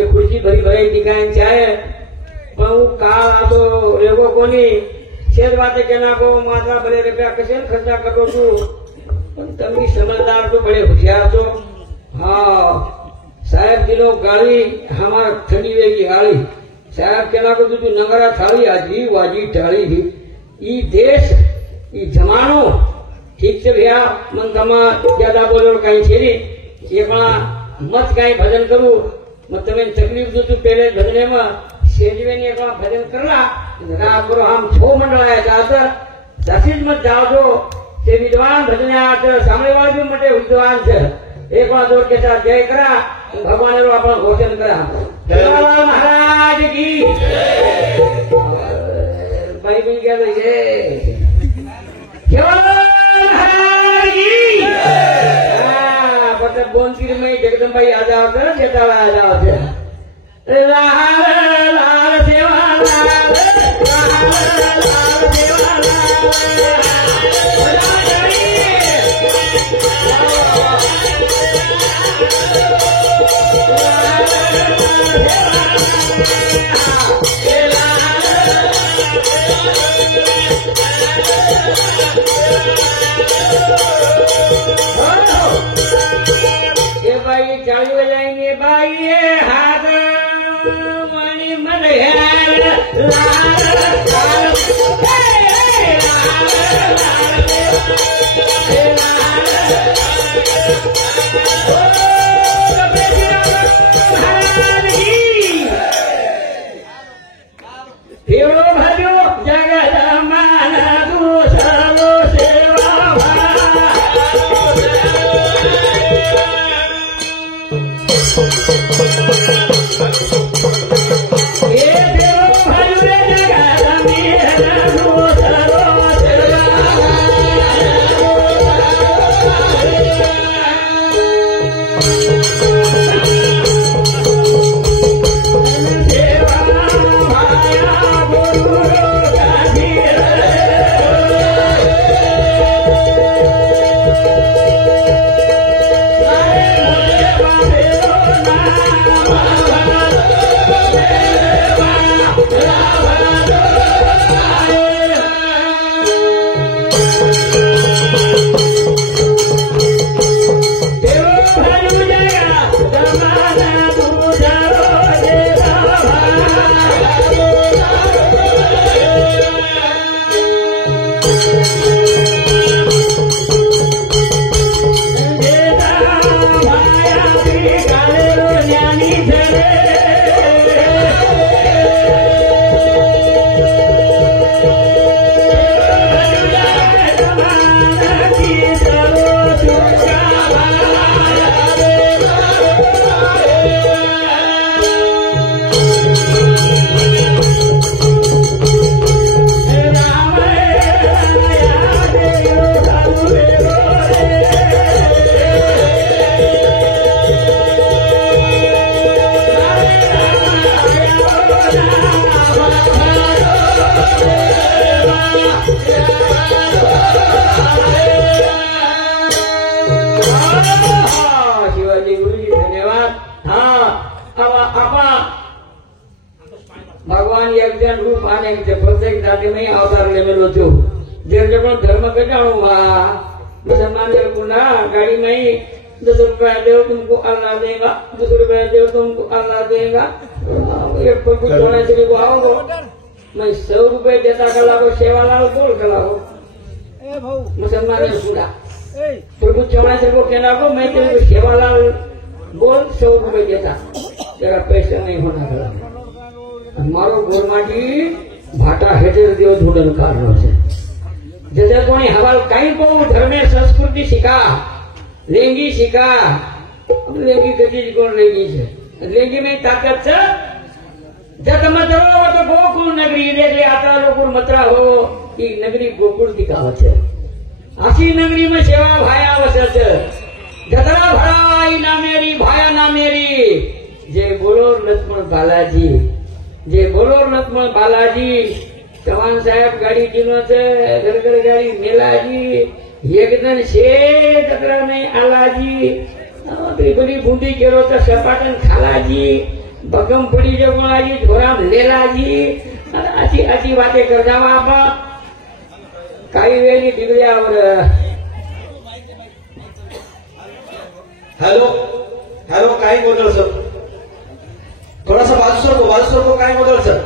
એ ખુરશી ભરી ભરાઈ ટીકાઈને ચાય પણ હું કાળ આતો રેગો કોની શેર વાતે કે નાખો માતા ભલે રૂપિયા કશે ખર્ચા કરો છું પણ તમે સમજદાર તો બડે હોશિયાર છો હા સાહેબ દિલો ગાળી हमार ठंडी वेगी हाली साहब के नाको तू नंगरा थाली आजी वाजी टाली भी ई देश ई जमानो ठीक से भैया मन तमा ज्यादा बोलो कहीं छेरी ये बड़ा मत कहीं भजन करू मत तुम्हें तकलीफ जो तू पहले भजने में सेजवे ने का भजन करला रा करो हम छो मंडलाया जाता जासीज मत जाओ जो ते विद्वान भजने आते सामने वाले मटे विद्वान छे एक बार जोर के साथ जय करा भगवान रो अपन घोषण करा जलाल महाराज की भाई बन गया तो ये जलाल महाराज की पता बोंती में जगदम भाई आ जाओ कर जटाला आ जाओ थे लाल लाल सेवा लाल लाल लाल सेवा भाई चालू हो जाएंगे भाई ये हाथ मणि मन है भगवान एक जन रूप आने के प्रत्येक जाति में अवतार लेवल जो देर जगह धर्म कटाणु मुसलमान कुंडा गाड़ी में 10 रुपया दो तुमको अल्लाह देगा 10 रुपया दो तुमको अल्लाह देगा एक प्रभु चौड़ा श्री को आओ मैं 100 रुपये देता कला को सेवा लाओ बोल कला हो मुसलमान कुंडा प्रभु चौड़ा श्री को कहना को मैं तेरे को सेवा लाओ बोल 100 रुपये देता तेरा पैसा नहीं होना कला मारो गोरमाटी भाटा हेठे देव धूडन कारण है जैसे कोई हवाल कहीं को धर्मे संस्कृति शिका लेंगी शिका लेंगी गति कोण लेंगी છે लेंगी में ताकत છે जब मत रो तो गोकुल नगरी देख ले आता लोकुल मत्रा हो ई नगरी गोकुल दिखाव છે आशी नगरी में सेवा भाया वसत जतरा भराई ना मेरी भाया ना मेरी जय बोलो लक्ष्मण बालाजी जे बोलो लक्ष्मण बालाजी चौहान साहेब गाड़ी जीनो से घर घर गाड़ी मेलाजी एकदम से जतरा में आलाजी बड़ी बूंदी केरो तो सपाटन खालाजी ભગમ પડી જવાજી ધોરામ લેલાજી આછી આછી વાતે કરજાવા આપા કાઈ વેલી ડિગ્રી આવર हेलो हेलो काय बोलणार सर थोड़ा सा बाजू सर को काय बोलणार सर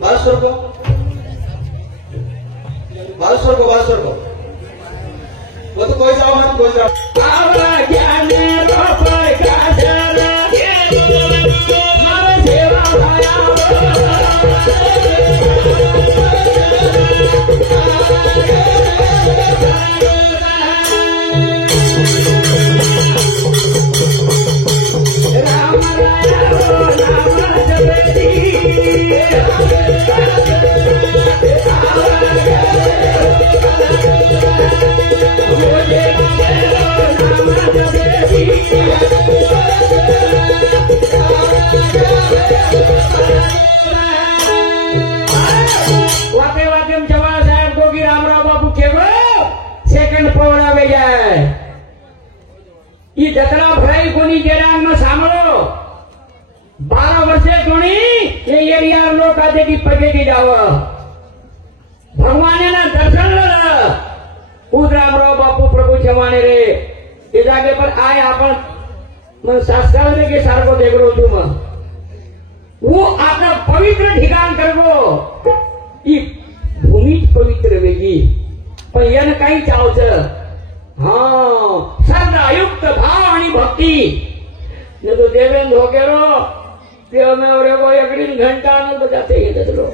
बाजू सर को वो तो कोई जाओ मत कोई जाओ आवा ज्ञान रोपय काजर मारे सेवा भाया वाटे वाटे जवाहर साहेब गोगी रामराव बापू केवळ सेकंड पवडावे जाय ई जत्रा भराई कोणी गेरांग में सांभळो 12 वर्षे कोणी ये एरिया लोक आते की पगेटी जाव भगवानेना दर्शन रामराव बापू प्रभु चव्हाणे रे ये जागे पर आय आपण मन शास्त्राल के सारखो देखरो तू मग वो आपला पवित्र ठिकाण करवो ई भूमी पवित्र वेगी पण यानं काही चावचं श्रद्धायुक्त भाव आणि भक्ती न तो देवेंद्र हो गेलो देव में वो एकड़ी घंटा न बजाते ही दसलो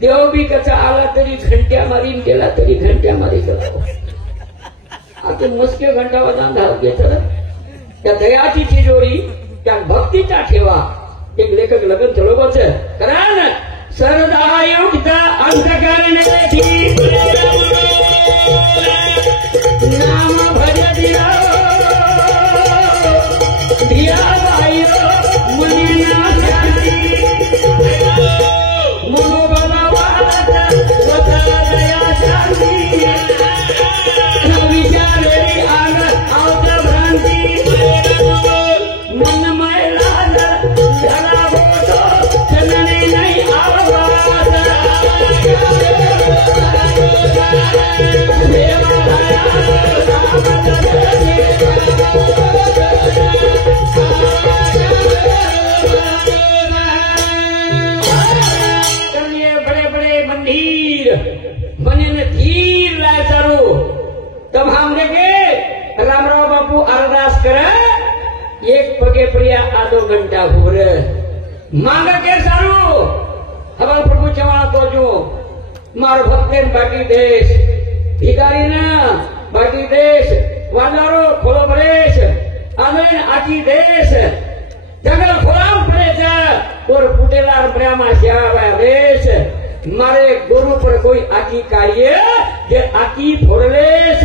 देव भी कसा आला तरी घंट्या मारी गेला तरी घंट्या मारी गेला आता मस्के घंटा वाजून धाव घेतलं त्या दयाची तिजोरी त्या भक्तीचा ठेवा एक लेखक लगन चळवच कारण श्रद्धायुक्त अंतकरणाची नाम भज दिया दिया भाइयो मुनिना शांति मनोबलवाद स्वतः दया शांति विचारे आग आवत भ्रांति मन मैलाद धरा बोतो चलने नहीं आवाज बड़े बड़े मंदिर बने न धीर लाए चारू तब हम देखे रामराव बापू अरदास कर एक पगे प्रिया आधो घंटा घूर मांग के सारू हवल प्रभु चव्हाण को जो मारो भक्ते बाकी देश भिकारी न बाकी देश वालारो खोलो परेश आमेन आची देश जंगल खोलाव पड़े और फुटेला ब्रह्मा श्यावा रेश मारे गुरु पर कोई आकी कार्य ये आकी फोड़लेश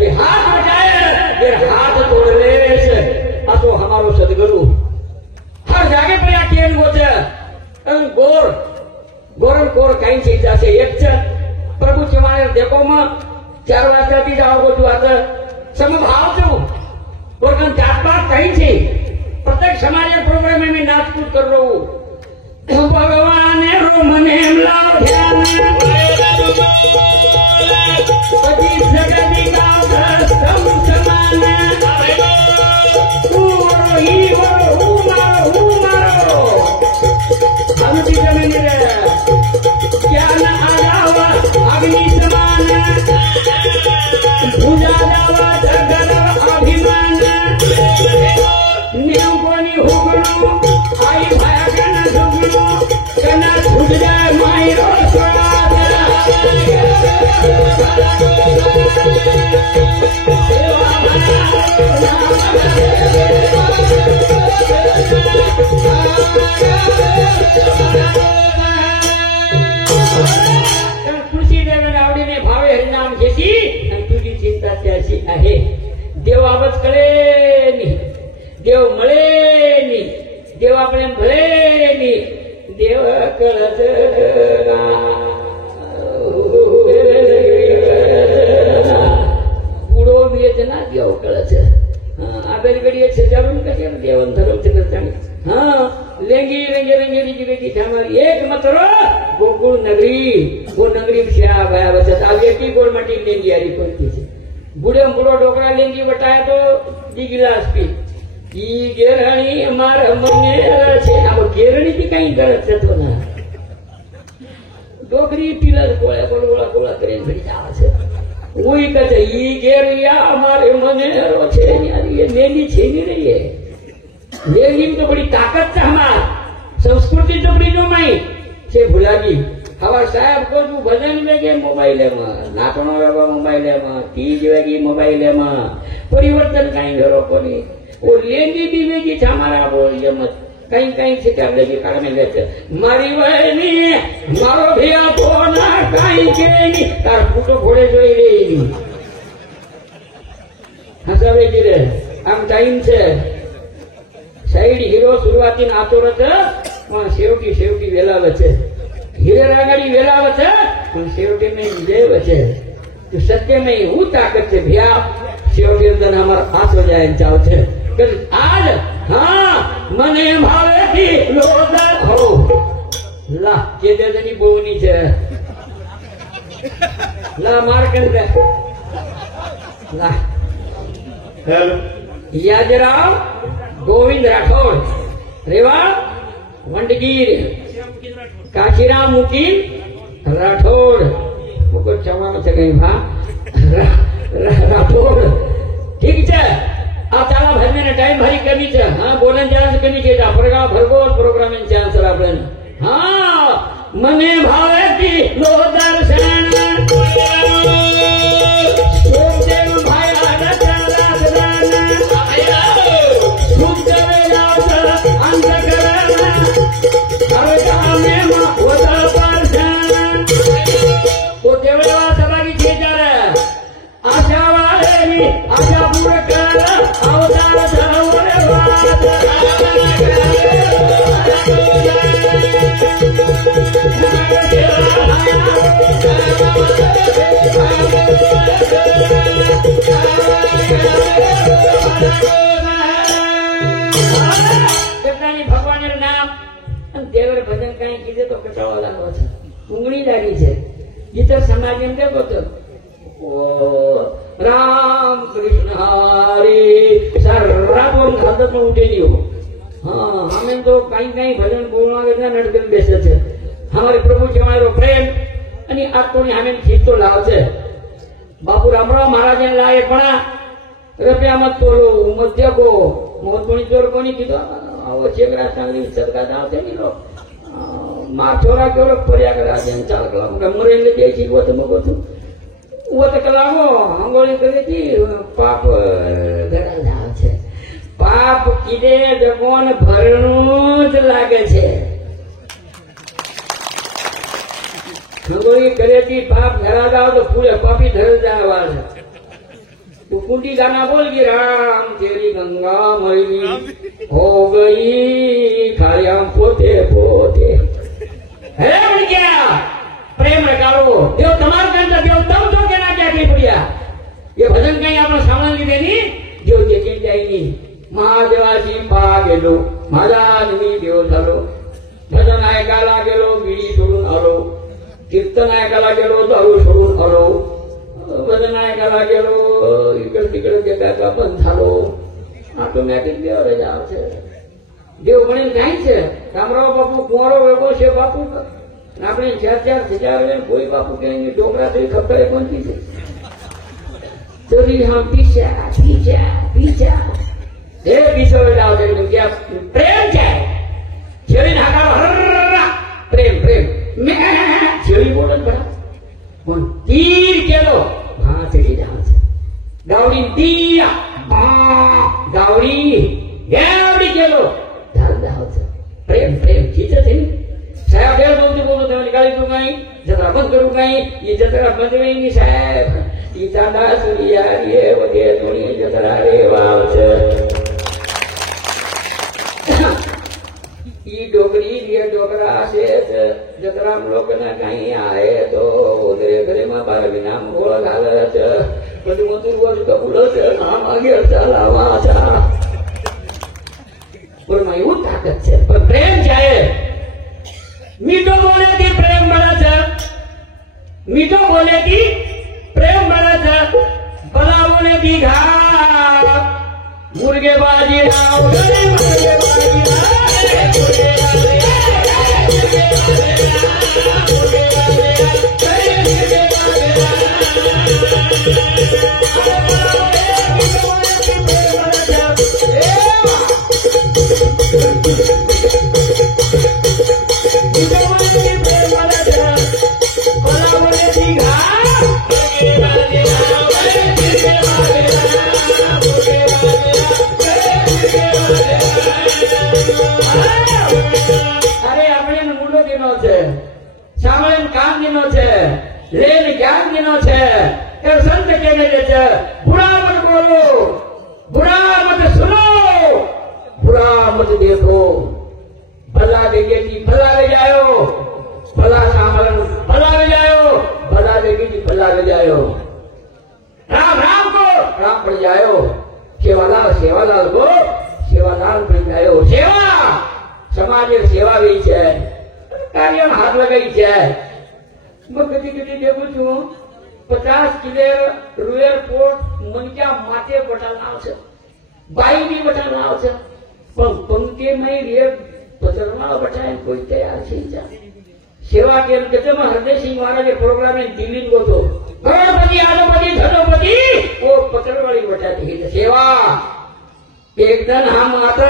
ये हाथ बचाए ये हाथ तोड़लेश तो हमारो सदगुरु हर जागे पर आकी गोचे गोर गोरन कोर काही चीजा से एक प्रभु चव्हाण देखो में 4 वाजता ती जाओ तू आता समभाव तू और जात पात काही थी प्रत्येक समाज प्रोग्राम में नाचकूद कर रो भगवान रो मने लाव ध्यान पति जगति का सम समान ही मारो हम की जमीन रे ज्ञान आगावा अग्नि समान पूजा जावा जगत अभिमान नियम कोनी हुकनो आई भया कना सुगनो कना छूट जाए मायरो स्वाद तुझी देवन आवडीने भावे हरिनाम घेती आणि तुझी चिंता त्याची आहे देव आवाज कळे नी देव मळे नी देव आपले भळे नी देव कळत पुढो वेदना देव कळत आबेल गडी 1000 कसे देवन धरवते हाँ लेंगी रेंगे रेंगे रेंगी रेंगी हमारी एक मात्र गोकुल नगरी वो नगरी से आया बचत अब एक ही गोल मटी लेंगी यारी कोई से बूढ़े बूढ़ो डोकरा लेंगी बताया तो दी गिलास पी ई गेरणी हमारा मने छे अब गेरणी की कहीं गलत थतो ना डोकरी पीला गोळा गोळा गोळा કરીને ભરી જાવ છે ઓઈ કહે ઈ ગેરિયા અમારે મને છે यार ये नेली छेनी रही है नेली तो बड़ी ताकत था हमार संस्कृति तो बड़ी जो माई से भुलागी हवा साहब को जो भजन वेगे मोबाइल में नाटनो वेगो मोबाइल में तीज वेगी मोबाइल में परिवर्तन कहीं घरो कोनी वो लेंगी भी वेगी हमारा बोल ये मत कहीं कहीं से कर लेगी कारण में लेते मारी वही मारो भैया कोना कहीं के तार फूटो घोड़े जोई रही हसावे गिरे आम टाइम से साइड हीरो शुरुआती आतुरत शेवटी शेवटी वेला वचे हीरे रागड़ी वेला वचे शेवटी में विजय वचे तो सत्य में हूँ ताकत से भैया शेवटी अंदर हमारा हाथ हो जाए चाव छे आज हाँ मने भावे थी लोदर हो ला के देनी बोनी छे ला मार कर दे ला हेलो याजराव गोविंद राठौड़ रेवा वंडगीर काशीराम मुकीम राठौड़ मुको चवानो छे कहीं भा राठौड़ ठीक छे आ ताला भरने ने टाइम भरी करनी छे हां बोलन चांस करनी छे परगा भरगो प्रोग्राम इन चांस आपन हां मने भावे ती लो दर्शन सोमदेव भाई आदा चाला दरन सुंदर याद अंत करना हर कामे में होता दर्शन तो देवला सभा की छे जारे आशा वाले आशा पूरा कर अवतार धर्म वाद भगवान नाम देवर भजन कहीं कीधे तो कटावा लागो छे उंगली लागी छे गीतर समाज में देखो तो राम कृष्ण हरे सर्रापोन आदत में उठे लियो हाँ हमें तो कहीं कहीं भजन बोलना के नडगन बेसे छे हमारे प्रभु जी हमारो प्रेम आणि आत्मोनी हमें खीच तो लाव छे बापू रामराव महाराज ने लाए पणा रुपया मत तोलो मध्य को मोहतोनी चोर कोनी कीधो आवो चेकरा चांगली सरका दाव छे नीलो माथोरा केवलो प्रयागराज ने चालकला मरेंगे देखी वो तो मगो तू वो तो कलामो अंगोली करे थी पाप घड़ा जाव छे पाप कीदे जगोन भरणुं ज लागे छे अंगोली करे थी पाप घड़ा जाव तो पूरे पापी धर जावा छे तू कुंडी गाना बोल की राम तेरी गंगा मैली हो गई खाया पोते पोते हे क्या प्रेम लगाड़ो देव तमार करता देव तब तो कहना क्या की पुड़िया ये भजन कहीं आपने सामान ली देनी देव देखे जाएगी महादेवासी पा गेलो महादानी देव झालो भजन ऐकायला गेलो बिडी सोडून आलो कीर्तन ऐकायला गेलो दारू सोडून आलो भजन ऐकायला गेलो इकडे तिकडे गेल्याचा बंद झालो ऑटोमॅटिक देव जाव छे देव म्हणे काय छे रामराव बापू कुंवारो वेगो छे बापू આપણે ચાર ચાર સજાવે કોઈ બાપુ કઈ ડોકરા તો ખબર કોણથી છે ચોરી હા પીછા પીછા પીછા એ પીછો લાવ દે કે પ્રેમ છે ચોરી નાકા પ્રેમ પ્રેમ મે ચોરી બોલન બરા કોણ તીર કેલો હા ચડી જાવ છે ગાવડી દિયા ગાવડી ગાવડી કેલો ધાર દાવ છે પ્રેમ પ્રેમ કીધે છે saya bel boलते बोलते मैं निकाली दूंगा ही जतरा बंद करूंगा ही ये जतरा बंद नहीं साहब ये दादा सूर्या ये वगे थोड़ी जतरा रे वाव ये डोगरी ये डोगरा से जतरा हम लोग ना कहीं आए तो उधर घरे में बार बिना बोल घालत બધું મતું રોજ કપડો છે નામ આગે ચાલાવા છે પણ માં એવું તાકાત છે પણ પ્રેમ છે મીઠો બોલેથી પ્રેમ મળે છે મીઠો બોલેથી પ્રેમ મળે છે ભલા બોલેથી ઘા મુર્ગે બાજી રાવ મુર્ગે બાજી संत कहने देते बुरा मत बोलो बुरा मत सुनो बुरा मत देखो भला देगे जी भला ले जायो भला सामरण भला ले जायो भला देगे जी भला ले जायो राम राम को राम पड़ जायो सेवालाल को सेवालाल पड़ जायो सेवा समाज सेवा भी है कार्य में हाथ लगाई है मैं कभी कभी देखू छू 50 किले रुएर पोट मनक्या माथे बटालना છે બાઈ ની બટાલના છે પણ પંકે મય રે પતરવા બટાય કોઈ તૈયાર છે જા સેવા के गजम हृदय सिंह महाराज प्रोग्राम में दिल्ली को तो गणपति आलोपति धनपति वो पकड़ वाली बटाती है सेवा एक दिन हम आता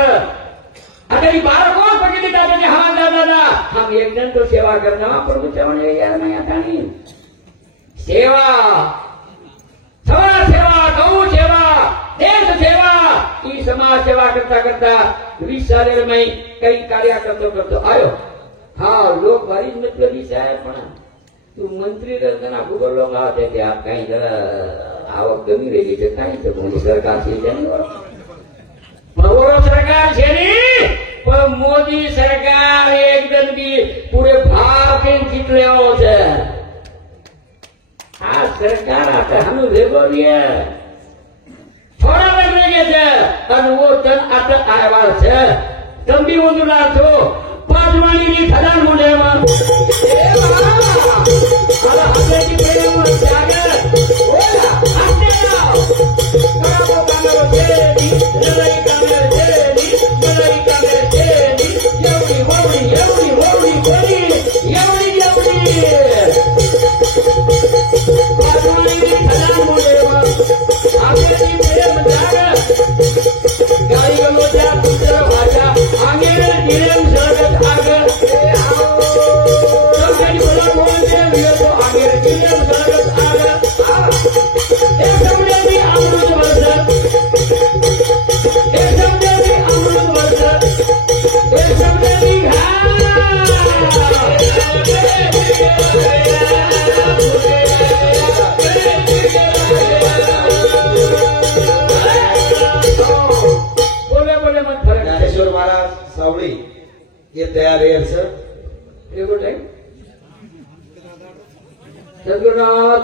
अगर ये 12 कौन पकड़ देता है हाँ दादा हम एक दिन तो सेवा करना प्रभु चवने यार मैं आता नहीं सेवा समाज सेवा गौ सेवा देश सेवा ये समाज सेवा करता करता 20 साल में कई कार्य करते आयो हाँ लोग भारी मतलब है पण तू मंत्री रहता गूगल लोग आते थे आप कहीं जरा आवक कमी रही है कहीं तो मोदी सरकार से सरकार है पर मोदी सरकार एकदम भी पूरे भारत में जीत रहे हो आ सरकार आता हम भेगो दिए थोड़ा लगे थे वो तन आता आया है तम भी वो दुला छो पांचवानी की खदान मुंडे में अरे हमें की प्रेम जागर ओला हटने जाओ बड़ा वो कामेरो जेडी लड़ाई कामेरो जेडी लड़ाई कामेरो जेडी यवनी ववनी यवनी ववनी ववनी यवनी यवनी पांचवानी की खदान मुंडे में हमें की प्रेम जागर गाड़ी का लोचा दूसरा भाषा आगे दिलम जगत आगे सब कहीं बोला बोलते हैं तो आगे दिलम जगत आगे एक शब्द भी अमृत वर्षा एक शब्द भी अमृत वर्षा एक शब्द भी बोले मत फर्क ज्ञानेश्वर महाराज सावड़ी ये तैयार है सर देखो टाइम सदगुरुनाथ